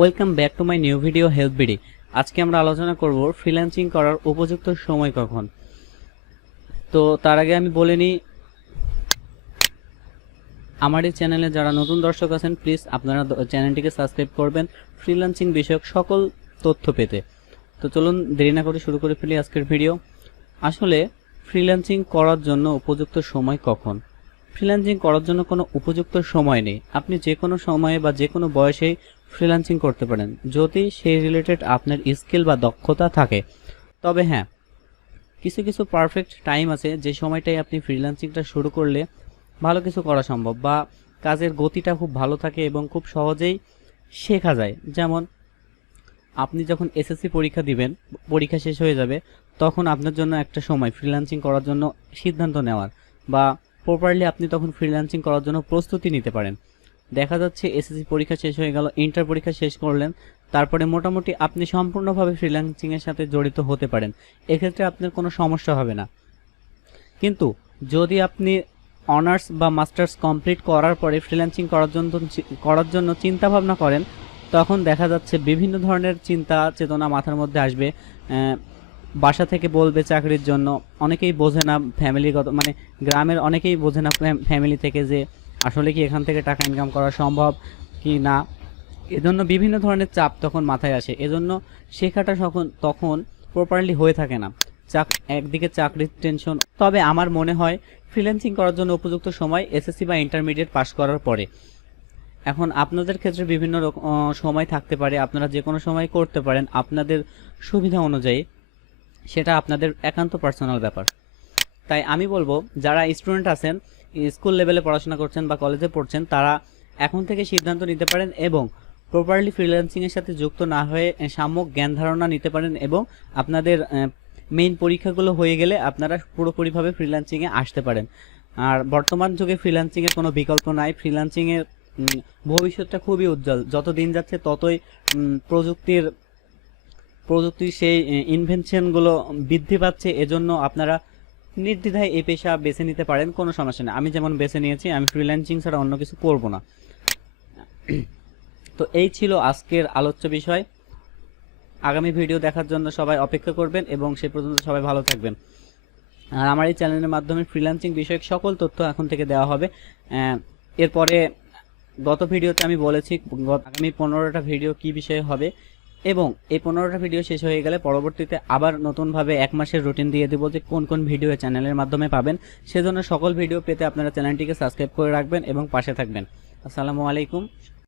Welcome back to my new video help BD. আজকে আমরা আলোচনা করব ফ্রিল্যান্সিং করার উপযুক্ত সময় কখন। তো তার আগে আমি বলে নিই, আমার এই চ্যানেলে যারা নতুন দর্শক আছেন প্লিজ আপনারা চ্যানেলটিকে সাবস্ক্রাইব করবেন ফ্রিল্যান্সিং বিষয়ক সকল তথ্য পেতে। তো চলুন দেরি না করে শুরু করে ফেলি আজকের ভিডিও। আসলে ফ্রিল্যান্সিং করার জন্য উপযুক্ত সময় কখন? ফ্রিল্যান্সিং করার জন্য কোনো উপযুক্ত সময় নেই। আপনি যে কোনো সময়ে বা যে কোনো বয়সেই ফ্রিল্যান্সিং করতে পারেন যদি সেই রিলেটেড আপনার স্কিল বা দক্ষতা থাকে। তবে হ্যাঁ, কিছু কিছু পারফেক্ট টাইম আছে যে সময়টাই আপনি ফ্রিল্যান্সিংটা শুরু করলে ভালো কিছু করা সম্ভব বা কাজের গতিটা খুব ভালো থাকে এবং খুব সহজেই শেখা যায়। যেমন আপনি যখন এসএসসি পরীক্ষা দিবেন, পরীক্ষা শেষ হয়ে যাবে, তখন আপনার জন্য একটা সময় ফ্রিল্যান্সিং করার জন্য সিদ্ধান্ত নেওয়ার বা প্রপারলি আপনি তখন ফ্রিল্যান্সিং করার জন্য প্রস্তুতি নিতে পারেন। দেখা যাচ্ছে এসএসসি পরীক্ষা শেষ হয়ে গেল, ইন্টার পরীক্ষা শেষ করলেন, তারপরে মোটামুটি আপনি সম্পূর্ণভাবে ফ্রিল্যান্সিংয়ের সাথে জড়িত হতে পারেন। এক্ষেত্রে আপনার কোনো সমস্যা হবে না। কিন্তু যদি আপনি অনার্স বা মাস্টার্স কমপ্লিট করার পরে ফ্রিল্যান্সিং করার জন্য চিন্তা ভাবনা করেন, তখন দেখা যাচ্ছে বিভিন্ন ধরনের চিন্তা চেতনা মাথার মধ্যে আসবে। বাসা থেকে বলবে চাকরির জন্য, অনেকেই বোঝে না ফ্যামিলিগত, মানে গ্রামের অনেকেই বোঝে না ফ্যামিলি থেকে যে আসলে কি এখান থেকে টাকা ইনকাম করা সম্ভব কি না। এজন্য বিভিন্ন ধরনের চাপ তখন মাথায় আসে, এজন্য শেখাটা তখন প্রপারলি হয়ে থাকে না। একদিকে চাকরির টেনশন। তবে আমার মনে হয় ফ্রিল্যান্সিং করার জন্য উপযুক্ত সময় এসএসসি বা ইন্টারমিডিয়েট পাস করার পরে। এখন আপনাদের ক্ষেত্রে বিভিন্ন সময় থাকতে পারে, আপনারা যে কোনো সময় করতে পারেন আপনাদের সুবিধা অনুযায়ী, সেটা আপনাদের একান্ত পার্সোনাল ব্যাপার। তাই আমি বলবো, যারা স্টুডেন্ট আছেন, স্কুল লেভেলে পড়াশোনা করছেন বা কলেজে পড়ছেন, তারা এখন থেকে সিদ্ধান্ত নিতে পারেন এবং প্রপারলি ফ্রিল্যান্সিংয়ের সাথে যুক্ত না হয়ে সাম্যক জ্ঞান ধারণা নিতে পারেন এবং আপনাদের মেইন পরীক্ষাগুলো হয়ে গেলে আপনারা পুরোপুরিভাবে ফ্রিল্যান্সিংয়ে আসতে পারেন। আর বর্তমান যুগে ফ্রিল্যান্সিংয়ের কোনো বিকল্প নাই। ফ্রিল্যান্সিংয়ের ভবিষ্যৎটা খুবই উজ্জ্বল। যত দিন যাচ্ছে ততই প্রযুক্তির সেই ইনভেনশনগুলো বৃদ্ধি পাচ্ছে। এজন্য আপনারা নির্দ্বিধায় এই পেশা বেছে নিতে পারেন, কোনো সমস্যা নেই। আমি যেমন বেছে নিয়েছি, আমি ফ্রিল্যান্সিং ছাড়া অন্য কিছু করব না। তো এই ছিল আজকের আলোচ্য বিষয়। আগামী ভিডিও দেখার জন্য সবাই অপেক্ষা করবেন এবং সে পর্যন্ত সবাই ভালো থাকবেন। আর আমার এই চ্যানেলের মাধ্যমে ফ্রিল্যান্সিং বিষয়ক সকল তথ্য এখন থেকে দেওয়া হবে। এরপরে গত ভিডিওতে আমি বলেছি আগামী 15টা ভিডিও কি বিষয়ে হবে, এবং এই 15টা ভিডিও শেষ হয়ে গেলে পরবর্তীতে আবার নতুনভাবে 1 মাসের রুটিন দিয়ে দেবো যে কোন কোন ভিডিও চ্যানেলের মাধ্যমে পাবেন। সেজন্য সকল ভিডিও পেতে আপনারা চ্যানেলটিকে সাবস্ক্রাইব করে রাখবেন এবং পাশে থাকবেন। আসসালামু আলাইকুম।